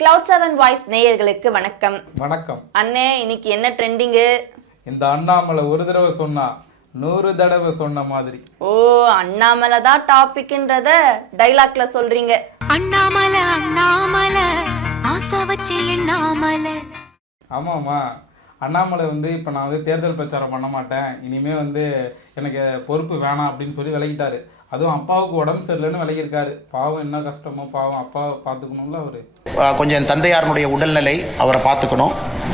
Cloud7 voice நேயர்களுக்கு வணக்கம். வணக்கம் அண்ணே, இன்னைக்கு என்ன ட்ரெண்டிங்கு? இந்த அண்ணாமலை ஒரு தடவை சொன்னா 100 தடவை சொன்ன மாதிரி. ஓ, அண்ணாமலை தான் டாபிக்ன்றத டைலாக்ல சொல்றீங்க. அண்ணாமலை அண்ணாமலை ஆசை வச்சு எண்ணாமலை. ஆமாம்மா, அண்ணாமலை இப்போ நான் தேர்தல் பிரச்சாரம் பண்ண மாட்டேன், இனிமே எனக்கு பொறுப்பு வேணாம் அப்படின்னு சொல்லி விலகிட்டாரு. அதுவும் அப்பாவுக்கு உடம்பு சரியில்லைன்னு விலகியிருக்காரு. பாவம், என்ன கஷ்டமோ பாவம், அப்பாவை பார்த்துக்கணும்ல அவரு. கொஞ்சம் தந்தையாருடைய உடல்நிலை அவரை பார்த்துக்கணும்.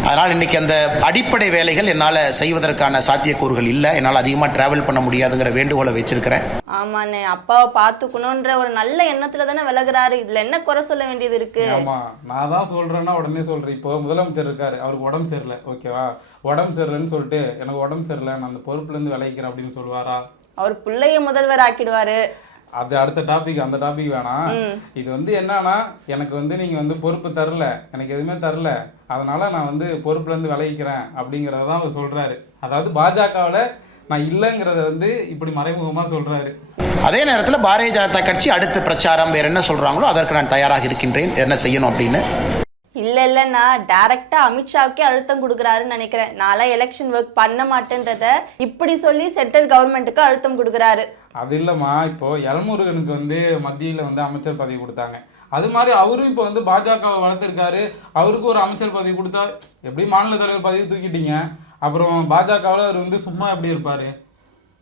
அதனால் இன்னைக்கு அந்த அடிப்படை வேலைகள் என்னால் செய்வதற்கான சாத்தியக்கூறுகள் இல்லை. என்னால் அதிகமாக டிராவல் பண்ண முடியாதுங்கிற வேண்டுகோளை வச்சிருக்கிறேன். ஆமாண்ணே, அப்பாவை பார்த்துக்கணுன்ற ஒரு நல்ல எண்ணத்துல தானே விலகுறாரு. இதுல என்ன குறை சொல்ல வேண்டியது இருக்கு? ஆமா, நான் தான் சொல்றேன்னா உடனே சொல்றேன். இப்போ முதலமைச்சர் இருக்காரு, அவருக்கு உடம்பு சரியில்லை, ஓகேவா? உடம்பு சரியில்லைன்னு சொல்லிட்டு எனக்கு உடம்பு சரியில்லை, நான் அந்த பொறுப்புல இருந்து விலகிக்கிறேன் அப்படின்னு சொல்லுவாரா? அவர் பிள்ளைய முதல்வர் ஆக்கிடுவாரு. அது அடுத்த டாபிக், அந்த டாபிக் வேணாம். இது என்னன்னா, எனக்கு நீங்க பொறுப்பு தரல, எனக்கு எதுவுமே தரல, அதனால நான் பொறுப்புல இருந்து விலகிக்கிறேன் அப்படிங்கறதான் அவர் சொல்றாரு. அதாவது பாஜகவுல நான் இல்லைங்கிறத இப்படி மறைமுகமா சொல்றாரு. அதே நேரத்தில் பாரதிய ஜனதா கட்சி அடுத்த பிரச்சாரம் வேற என்ன சொல்றாங்களோ அதற்கு நான் தயாராக இருக்கின்றேன், என்ன செய்யணும் அப்படின்னு. இல்ல டைரக்டா அமித்ஷாவுக்கே அழுத்தம் கொடுக்குறாருன்னு நினைக்கிறேன். நாளா எலெக்ஷன் ஒர்க் பண்ண மாட்டேன்றத இப்படி சொல்லி சென்ட்ரல் கவர்மெண்ட்டுக்கு அழுத்தம் கொடுக்குறாரு. அது இல்லம்மா, இப்போ எல்முருகனுக்கு மத்தியில அமைச்சர் பதவி கொடுத்தாங்க. அது மாதிரி அவரும் இப்போ பாஜகவை வளர்த்திருக்காரு. அவருக்கு ஒரு அமைச்சர் பதவி கொடுத்தா எப்படி மாநில தலைவர் பதவி தூக்கிட்டீங்க, அப்புறம் பாஜகவில் அவர் சும்மா எப்படி இருப்பாரு?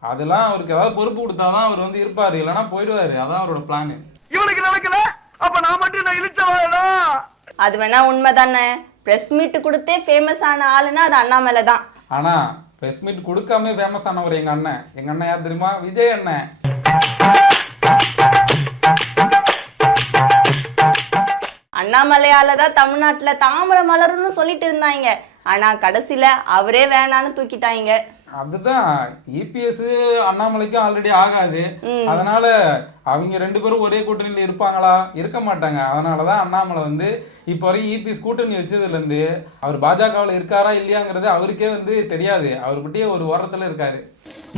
அதெல்லாம் அவருக்கு ஏதாவது பொறுப்பு கொடுத்தாதான் அவர் இருப்பாரு, இல்லைன்னா போயிடுவாரு. அதான் அவரோட பிளான். இவனுக்கு நடக்கல, அப்ப நான் மட்டும் நான் இழுச்சவாடா. அது வேணா உண்மைதானே. பிரஸ் மீட் கொடுத்தே ஃபேமஸ் ஆன ஆளுன்னா அது அண்ணாமலை தான். ஆனா பிரஸ் மீட் கொடுக்காம ஃபேமஸ் ஆனவர் எங்க அண்ணன் யார் தெரியுமா? விஜய் அண்ணன். அண்ணாமலையால தான் தமிழ்நாட்டுல தாமரை மலருன்னு சொல்லிட்டு இருந்தாங்க. ஆனா கடைசியில அவரே வேணான்னு தூக்கிட்டாங்க. அதுதான், இபிஎஸ் அண்ணாமலைக்கும் ஆல்ரெடி ஆகாது. அதனால அவங்க 2 பேரும் ஒரே கூட்டணியில இருப்பாங்களா? இருக்க மாட்டாங்க. அதனாலதான் அண்ணாமலை இப்ப வரைக்கும் இபிஎஸ் கூட்டணி வச்சதுல இருந்து அவர் பாஜகவில் இருக்காரா இல்லையாங்கிறது அவருக்கே தெரியாது. அவர்கிட்டயே ஒரு ஓரத்துல இருக்காரு.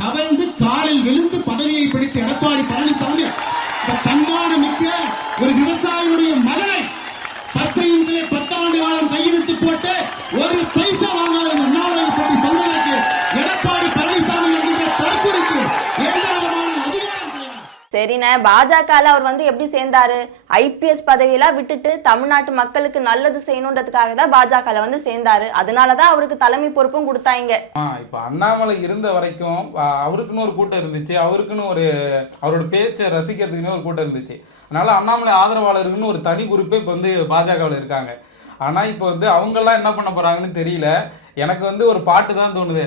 தவழ்ந்து காலில் விழுந்து பதவியை பிடித்த எடப்பாடி பழனிசாமி தன்மானமிக்க ஒரு விவசாயியுடைய மகனை பச்சையிலே 10 ஆண்டு காலம் கையெழுத்து போட்டு ஒரு பைசா வாங்காத அண்ணாமலை பற்றி சொல்வதற்கு எடப்பாடி பழனிசாமி என்கிற தற்கொலைக்கு எந்த விதமான அதிகாரம் கிடையாது. சரிண்ணே, பாஜகல அவர் எப்படி சேர்ந்தாரு? ஐபிஎஸ் பதவியெல்லாம் விட்டுட்டு தமிழ்நாட்டு மக்களுக்கு நல்லது செய்யணுன்றதுக்காக தான் பாஜகல சேர்ந்தாரு. அதனாலதான் அவருக்கு தலைமை பொறுப்பும் கொடுத்தாங்க. இப்ப அண்ணாமலை இருந்த வரைக்கும் அவருக்குன்னு ஒரு கூட்டம் இருந்துச்சு, அவருக்குன்னு அவரோட பேச்சை ரசிக்கிறதுக்குன்னு ஒரு கூட்டம் இருந்துச்சு. அதனால அண்ணாமலை ஆதரவாளருக்குன்னு ஒரு தனி குறிப்பே இப்ப பாஜகவில் இருக்காங்க. ஆனா இப்போ அவங்கெல்லாம் என்ன பண்ண போறாங்கன்னு தெரியல. எனக்கு ஒரு பாட்டு தான் தோணுது.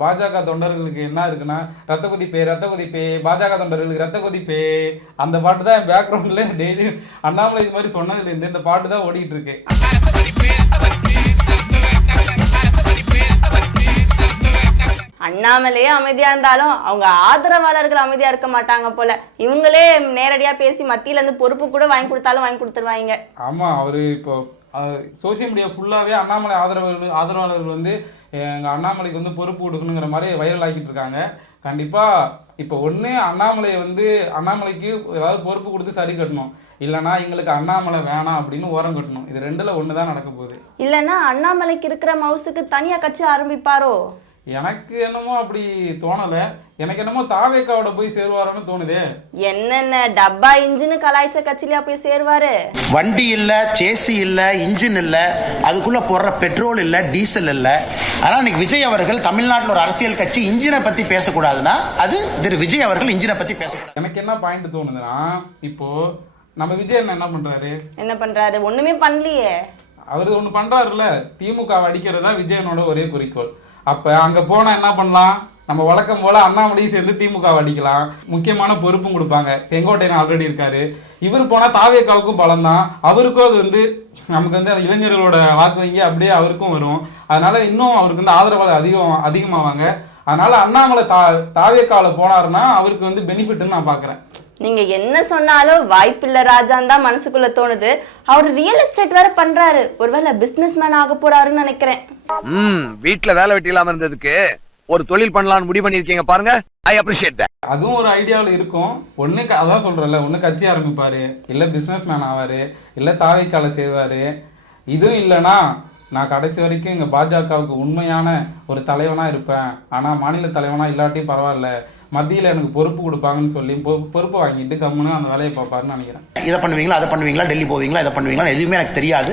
பாஜக தொண்டர்களுக்கு என்ன இருக்குன்னா, ரத்த கொதிப்பே பாஜக தொண்டர்களுக்கு ரத்த கொதிப்பே, அந்த பாட்டு தான் பேக்ரவுண்ட்ல டெய்லி அண்ணாமலை இது மாதிரி சொன்னதுல இருந்து இந்த பாட்டு தான் ஓடிட்டு இருக்கு. அண்ணாமலையே அமைதியா இருந்தாலும் அவங்க ஆதரவாளர்கள் அமைதியா இருக்க மாட்டாங்க போல. இவங்களே நேரடியா பேசி மத்தியில இருந்து பொறுப்பு கூட வாங்கி கொடுத்தாலும் வாங்கி கொடுத்துருவாங்க. ஆமா, அவரு இப்போ சோசியல் மீடியா ஃபுல்லாவே அண்ணாமலை ஆதரவாளர்கள் எங்க அண்ணாமலைக்கு பொறுப்பு கொடுக்கணுங்கிற மாதிரி வைரல் ஆக்கிட்டு இருக்காங்க. கண்டிப்பா இப்போ அண்ணாமலைக்கு ஏதாவது பொறுப்பு கொடுத்து சரி கட்டணும், இல்லைன்னா எங்களுக்கு அண்ணாமலை வேணாம் அப்படின்னு ஓரம் கட்டணும். இது 2ல 1 தான் நடக்க போகுது. இல்லைன்னா அண்ணாமலைக்கு இருக்கிற மவுசுக்கு தனியா கட்சி ஆரம்பிப்பாரோ? எனக்கு என்னமோ அப்படி தோணல. எனக்கு என்னமோ தாவேக்காவோட போய் சேருவாரோன்னு தோணுதே. என்னென்ன டப்பா இன்ஜின் கலாய்ச்ச கட்சியிலயா போய் சேருவாரு? வண்டி இல்ல, சேசி இல்ல, இன்ஜின் இல்ல, அதுக்குள்ள போடுற பெட்ரோல் இல்ல, டீசல் இல்ல. ஆனா இன்னைக்கு விஜய் அவர்கள் தமிழ்நாட்டில் ஒரு அரசியல் கட்சி இன்ஜினை பத்தி பேசக்கூடாதுன்னா அது திரு விஜய் அவர்கள் இன்ஜினை பத்தி பேசக்கூடாது. எனக்கு என்ன பாயிண்ட் தோணுதுன்னா, இப்போ நம்ம விஜய் என்ன பண்றாரு? ஒண்ணுமே பண்ணலையே. அவரு ஒண்ணு பண்றாருல்ல, திமுக அடிக்கிறதா விஜயனோட ஒரே குறிக்கோள். அப்ப அங்க போனா என்ன பண்ணலாம்? நம்ம வழக்கம் போல அண்ணாமலையும் சேர்ந்து திமுக அடிக்கலாம், முக்கியமான பொறுப்பும் கொடுப்பாங்க. செங்கோட்டையன் ஆல்ரெடி இருக்காரு. இவர் போனா தாவேக்காவுக்கும் பலம் தான். அவருக்கும் அது நமக்கு அந்த இளைஞர்களோட வாக்கு வங்கி அப்படியே அவருக்கும் வரும். அதனால இன்னும் அவருக்கு ஆதரவாளர் அதிகமாவாங்க. அதனால அண்ணாமலை தாவேக்காவில போனாருன்னா அவருக்கு பெனிஃபிட்னு நான் பாக்குறேன். நீங்க என்ன சொன்னாலும் வாய்ப்பில்லை ராஜான் தான் மனசுக்குள்ள தோணுது. அவர் ரியல் எஸ்டேட் வேற பண்றாரு. ஒருவேளை பிசினஸ் மேன் ஆக போறாருன்னு நினைக்கிறேன். வீட்டுல வேலை வெட்டி இல்லாம இருந்ததுக்கு ஒரு தொழில் பண்ணலாம்னு முடிவு பண்ணிருக்கீங்க பாருங்க. I appreciate that. அதுவும் ஒரு ஐடியாவில் இருக்கும். அதான் சொல்றேன்ல, ஒண்ணு கட்சி ஆரம்பிப்பாரு, இல்ல பிசினஸ் மேன் ஆவாரு, இல்ல தாவேக்கால சேருவாரு. இதுவும் இல்லைன்னா நான் கடைசி வரைக்கும் இங்கே பாஜகவுக்கு உண்மையான ஒரு தலைவனாக இருப்பேன், ஆனால் மாநில தலைவனாக இல்லாட்டியும் பரவாயில்ல, மத்தியில் எனக்கு பொறுப்பு கொடுப்பாங்கன்னு சொல்லி பொறுப்பு வாங்கிட்டு கம்முன்னு அந்த வேலையை பார்ப்பாருன்னு நினைக்கிறேன். இதை பண்ணுவீங்களா, அதை பண்ணுவீங்களா, டெல்லி போவீங்களா, இதை பண்ணுவீங்களா, எதுவுமே எனக்கு தெரியாது.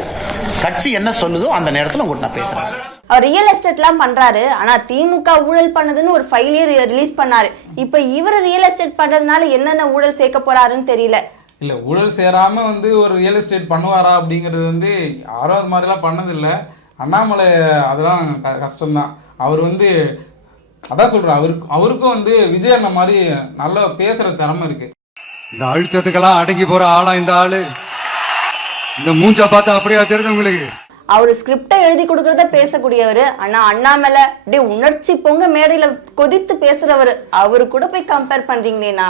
கட்சி என்ன சொல்லுதோ அந்த நேரத்தில் உங்கள்கிட்ட நான் பேசுகிறேன். அவர் ரியல் எஸ்டேட்லாம் பண்றாரு, ஆனா திமுக ஊழல் பண்ணதுன்னு ஒரு ஃபைலே ரிலீஸ் பண்ணாரு. இப்ப இவர் ரியல் எஸ்டேட் பண்றதுனால என்னென்ன ஊழல் சேர்க்க போறாருன்னு தெரியல. இல்லை, ஊழல் சேராமல் வந்து ஒரு ரியல் எஸ்டேட் பண்ணுவாரா அப்படிங்கிறது வந்து யாரும் அது மாதிரிலாம் பண்ணதில்லை. அண்ணாமலை அதெல்லாம் கஷ்டம்தான். அவர் வந்து அதான் சொல்கிறேன், அவருக்கும் வந்து விஜய் அண்ணன் மாதிரி நல்லா பேசுகிற திறமை இருக்குது. இந்த அழுத்தத்துக்கெல்லாம் அடங்கி போகிற ஆளா இந்த ஆளு? இந்த மூஞ்சா பார்த்தா அப்படியா தெரியுது உங்களுக்கு? அவரு ஸ்கிரிப்டை எழுதி கொடுக்கறத பேசக்கூடியவர், ஆனா அண்ணாமலை அப்படியே உணர்ச்சி பொங்க மேடையில கொதித்து பேசுறவர். அவரு கூட போய் கம்பேர் பண்றீங்களேனா?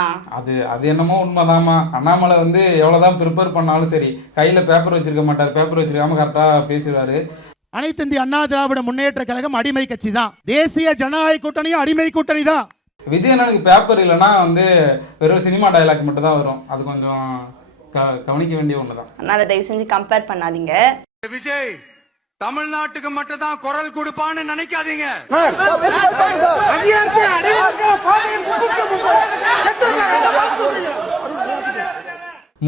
அது என்னமோ உண்மைதாமா. அண்ணாமலை வந்து எவ்வளவுதான் ப்ரிப்பேர் பண்ணாலும் சரி, கையில பேப்பர் வச்சிருக்க மாட்டார். பேப்பர் வச்சிருக்காம கரெக்டா பேசுவாரு. அனைத்து இந்திய அண்ணா திராவிட முன்னேற்ற கழகம் அடிமை கட்சி தான். தேசிய ஜனநாயக கூட்டணியும் அடிமை கூட்டணி தான். விஜய் அண்ணனுக்கு பேப்பர் இல்லைன்னா வந்து வெறும் சினிமா டயலாக் மட்டும் தான் வரும். அது கொஞ்சம் கவனிக்க வேண்டிய ஒண்ணுதான். அதனால தயவு செஞ்சு கம்பேர் பண்ணாதீங்க. விஜய் தமிழ்நாட்டுக்கு மட்டும் தான் குரல் கொடுப்பான்னு நினைக்காதீங்க.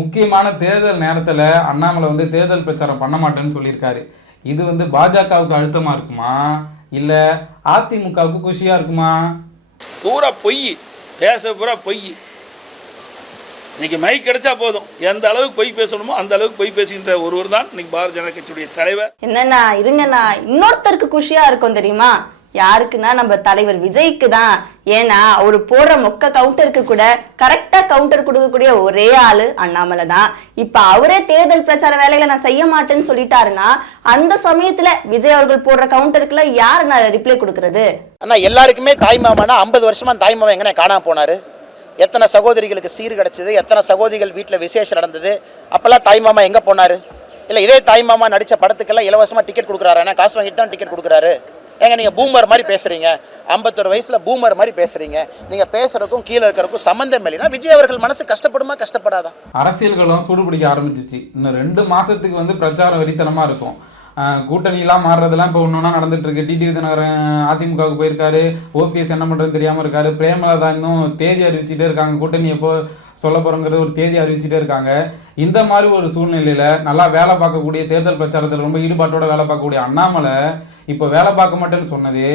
முக்கியமான தேர்தல் நேரத்துல அண்ணாமலை வந்து தேர்தல் பிரச்சாரம் பண்ண மாட்டேன்னு சொல்லியிருக்காரு. இது வந்து பாஜகவுக்கு அழுத்தமா இருக்குமா, இல்ல அதிமுகவுக்கு குஷியா இருக்குமா? பூரா பொய், பேச பூரா பொய். இன்னைக்கு மைக் கிடைச்சா போதும், எந்த அளவுக்கு பொய் பேசணுமோ அந்த அளவுக்கு பொய் பேசுகின்ற ஒருவர் தான் இன்னைக்கு பாரதிய ஜனதா கட்சியுடைய தலைவர். என்னன்னா இருங்கண்ணா, இன்னொருத்தருக்கு குஷியா இருக்கும் தெரியுமா? யாருக்குன்னா நம்ம தலைவர் விஜய்க்கு தான். ஏன்னா அவரு போடுற மொக்க கவுண்டருக்கு கூட கரெக்டா கவுண்டர் கொடுக்கக்கூடிய ஒரே ஆளு அண்ணாமலை தான். இப்ப அவரே தேர்தல் பிரச்சார வேலைகளை நான் செய்ய மாட்டேன்னு சொல்லிட்டாருன்னா அந்த சமயத்துல விஜய் அவர்கள் போடுற கவுண்டருக்குள்ள யாரு நான் ரிப்ளை கொடுக்கறது? ஆனா எல்லாருக்குமே தாய்மாமனா 50 வருஷமா தாய்மாமன் எங்கன்னு காணாம போனாரு. எத்தனை சகோதரிகளுக்கு சீர் கிடைச்சது, எத்தனை சகோதரிகள் வீட்டில் விசேஷம் நடந்தது, அப்பெல்லாம் தாய்மாமா எங்கே போனார்? இல்லை இதே தாய்மாமா நடித்த படத்துக்கெல்லாம் இலவசமாக டிக்கெட் கொடுக்குறாரு. ஏன்னா காசு வாங்கிட்டு தான் டிக்கெட் கொடுக்குறாரு. ஏங்க நீங்கள் பூமர் மாதிரி பேசுகிறீங்க, 51 வயசில் பூமர் மாதிரி பேசுகிறீங்க. நீங்கள் பேசுகிறதுக்கும் கீழே இருக்கிறதுக்கும் சம்மந்தம் இல்லைன்னா விஜய் அவர்கள் மனசு கஷ்டப்படுமா கஷ்டப்படாதா? அரசியல்களும் சூடு பிடிக்க ஆரம்பிச்சிச்சு. இன்னும் 2 மாசத்துக்கு வந்து பிரச்சாரம் வெறித்தனமாக இருக்கும். கூட்டணியெல்லாம் மாறுறதெல்லாம் இப்போ ஒன்று ஒன்றா நடந்துட்டு இருக்கு. டிடிவி தினகரன் அதிமுகவுக்கு போயிருக்காரு. ஓபிஎஸ் என்ன பண்ணுறதுன்னு தெரியாமல் இருக்காரு. பிரேமலதா இன்னும் தேதி அறிவிச்சுட்டே இருக்காங்க. கூட்டணி எப்போ சொல்ல போகிறோங்கிறது ஒரு தேதி அறிவிச்சுட்டே இருக்காங்க. இந்த மாதிரி ஒரு சூழ்நிலையில் நல்லா வேலை பார்க்கக்கூடிய, தேர்தல் பிரச்சாரத்தில் ரொம்ப ஈடுபாட்டோட வேலை பார்க்கக்கூடிய அண்ணாமலை இப்போ வேலை பார்க்க மாட்டேன்னு சொன்னது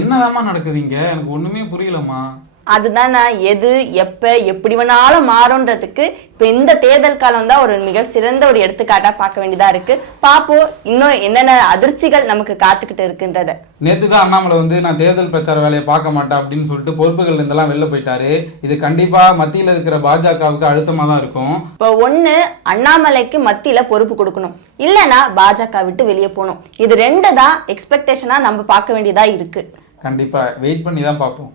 என்னதாம்மா நடக்குதுங்க? எனக்கு ஒன்றுமே புரியலம்மா. அதுதான் எது எப்ப எப்படி வேணாலும் மாறும்ன்றதுக்கு இப்ப இந்த தேர்தல் காலம் தான் ஒரு மிக சிறந்த ஒரு எடுத்துக்காட்டா பார்க்க வேண்டியதா இருக்கு. பாப்போம் இன்னும் என்னென்ன அதிர்ச்சிகள் நமக்கு காத்துக்கிட்டு இருக்குன்றத. நேற்று தான் அண்ணாமலை வந்து நான் தேர்தல் பிரச்சார வேலையை பார்க்க மாட்டேன் அப்படின்னு சொல்லிட்டு பொறுப்புகள் இருந்தெல்லாம் வெளில போயிட்டாரு. இது கண்டிப்பா மத்தியில இருக்கிற பாஜகவுக்கு அழுத்தமா தான் இருக்கும். இப்போ ஒண்ணு அண்ணாமலைக்கு மத்தியில பொறுப்பு கொடுக்கணும், இல்லைன்னா பாஜக விட்டு வெளியே போகணும். இது 2 தான் எக்ஸ்பெக்டேஷனா நம்ம பார்க்க வேண்டியதா இருக்கு. கண்டிப்பா வெயிட் பண்ணி தான் பார்ப்போம்.